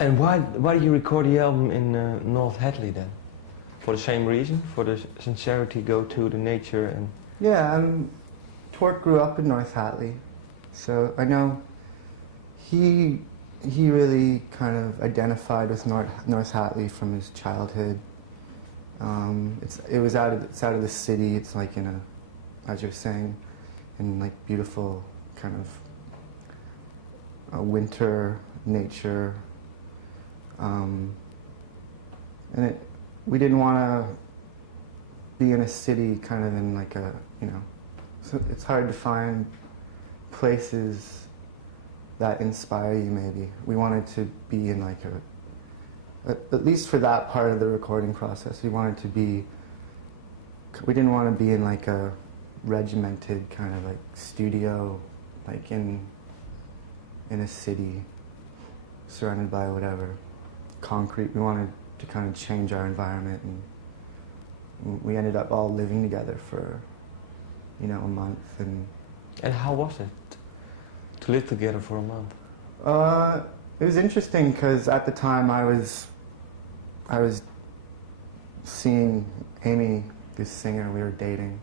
And why do you record the album in North Hatley then? For the same reason? For the sincerity, go to the nature and... Yeah, Torque grew up in North Hatley, so I know he really kind of identified with North Hatley from his childhood. It's out of the city. It's like in a, as you're saying, in like beautiful kind of winter nature, and we didn't want to be in a city kind of in like a, you know, so it's hard to find places that inspire you maybe. We wanted to be in like at least for that part of the recording process, we didn't want to be in like a regimented kind of like studio, like in a city surrounded by whatever, concrete. We wanted to kind of change our environment, and we ended up all living together for, you know, a month. And how was it to live together for a month? It was interesting because at the time I was seeing Amy, this singer. We were dating,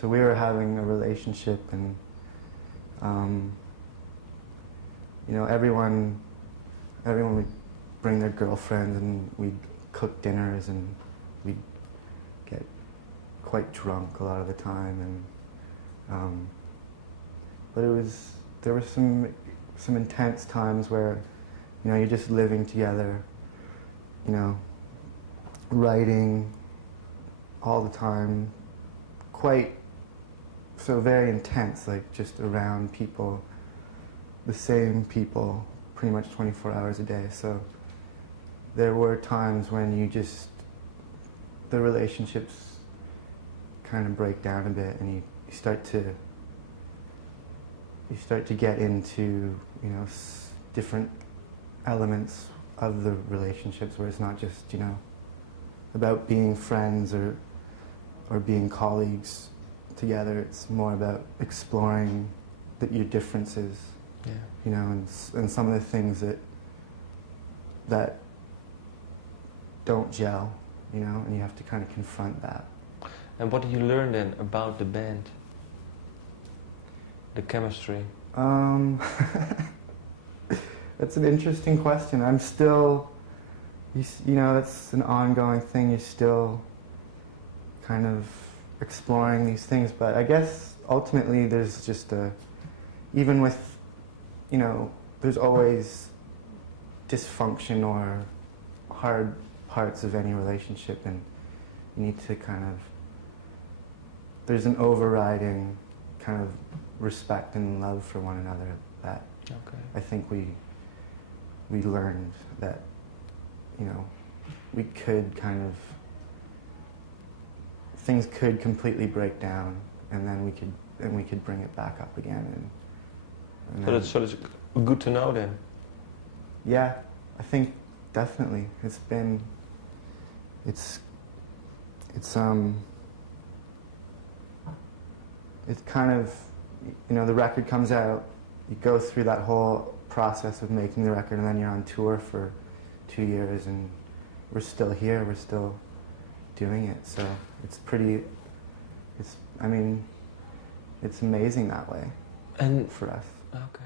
so we were having a relationship, and you know, everyone would bring their girlfriends, and we'd cook dinners, and we'd get quite drunk a lot of the time, and but there were some intense times where, you know, you're just living together, you know, writing all the time, very intense, like just around people, the same people, pretty much 24 hours a day. So there were times when the relationships kind of break down a bit, and you start to get into, you know, different elements of the relationships where it's not just, you know, about being friends or being colleagues together. It's more about exploring your differences, yeah, you know, and some of the things that don't gel, you know, and you have to kind of confront that. And what did you learn then about the band? The chemistry? That's an interesting question. I'm still, you know, that's an ongoing thing. You're still kind of exploring these things. But I guess ultimately there's just even with, you know, there's always dysfunction or hard parts of any relationship, and you need to kind of, there's an overriding kind of respect and love for one another that I think we learned that, you know, we could kind of, things could completely break down, and then we could bring it back up again. So it's good to know then. Yeah, I think definitely it's kind of, you know, the record comes out, you go through that whole process of making the record, and then you're on tour for 2 years, and we're still here, we're still doing it. So I mean, it's amazing that way, and for us. Okay.